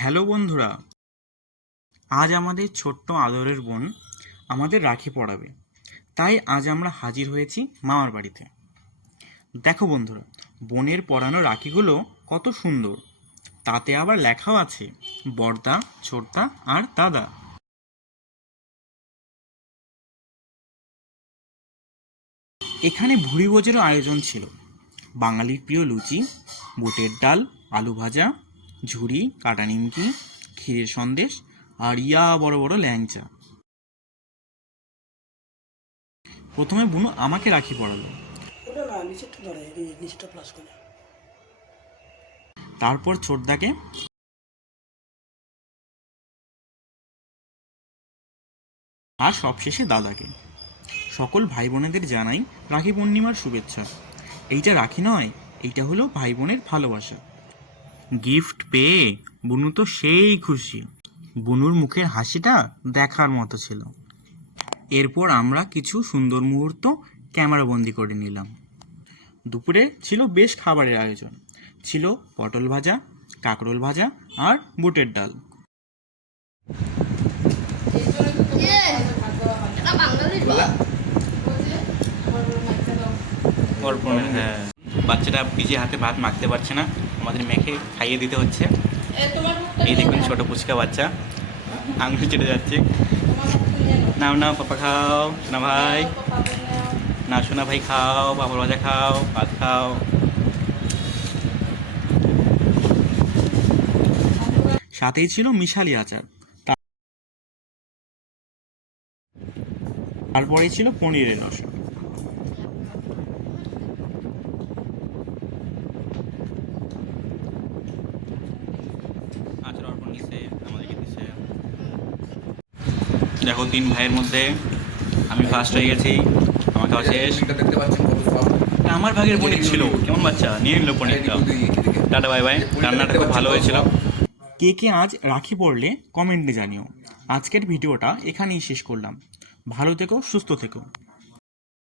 Hello বন্ধুরা, আজ আমাদের ছোট্ট আদরের বোন আমাদের রাখি পরাবে। তাই আজ আমরা হাজির হয়েছি মামার বাড়িতে। দেখো বন্ধুরা, বোনের পরানো রাখিগুলো কত সুন্দর। তাতে আবার লেখাও আছে বড়দা, ছোটদা আর দাদা। এখানে ভুরিভোজেরও আয়োজন ছিল। বাঙালির প্রিয় লুচি, বুটের ডাল, আলু ভাজা, ঝুরি, কাটা নিমকি, ক্ষীরের সন্দেশ আর বড় বড় ল্যাংচা। প্রথমে বুনু আমাকে রাখি পরালো, তারপর ছোটদাকে, আর সবশেষে দাদাকে। সকল ভাই বোনেদের জানাই রাখি পূর্ণিমার শুভেচ্ছা। এইটা রাখি নয়, এইটা হলো ভাই বোনের ভালোবাসা। গিফট পেয়ে বুনু তো সেই খুশি। বুনুর মুখের হাসিটা দেখার মতো ছিল। এরপর আমরা কিছু সুন্দর মুহূর্ত ক্যামেরাবন্দি করে নিলাম। দুপুরে ছিল বেশ খাবারের আয়োজন। ছিল পটল ভাজা, কাঁকরোল ভাজা আর বুটের ডাল। হ্যাঁ, বাচ্চাটা পিজে হাতে ভাত মাখতে পারছে না, আমাদের মেখে খাইয়ে দিতে হচ্ছে। এই দেখুন ছোট পুচকা বাচ্চা আঙুল চেটে যাচ্ছে। নাও নাও পাপা খাও, সোনা ভাই না, সোনা ভাই খাও, পাপড় ভাজা খাও, ভাত খাও। সাথেই ছিল মিশালি আচার, তারপরেই ছিল পনিরের রসা। আচার অর্পণ দিছে, আমাদেরকে দিছে। দেখো, 3 ভাইয়ের মধ্যে আমি ফার্স্ট হয়ে গেছি। আমার খাওয়া শেষ। আমার ভাগের পনির ছিল, কেমন বাচ্চা নিয়ে নিল পনিরটা। Tata bye bye. রান্নাটা খুব ভালো হয়েছিল। কে কে আজ রাখি পড়লে কমেন্টে জানিও। আজকের ভিডিওটা এখানেই শেষ করলাম। ভালো থেকো, সুস্থ থেকো।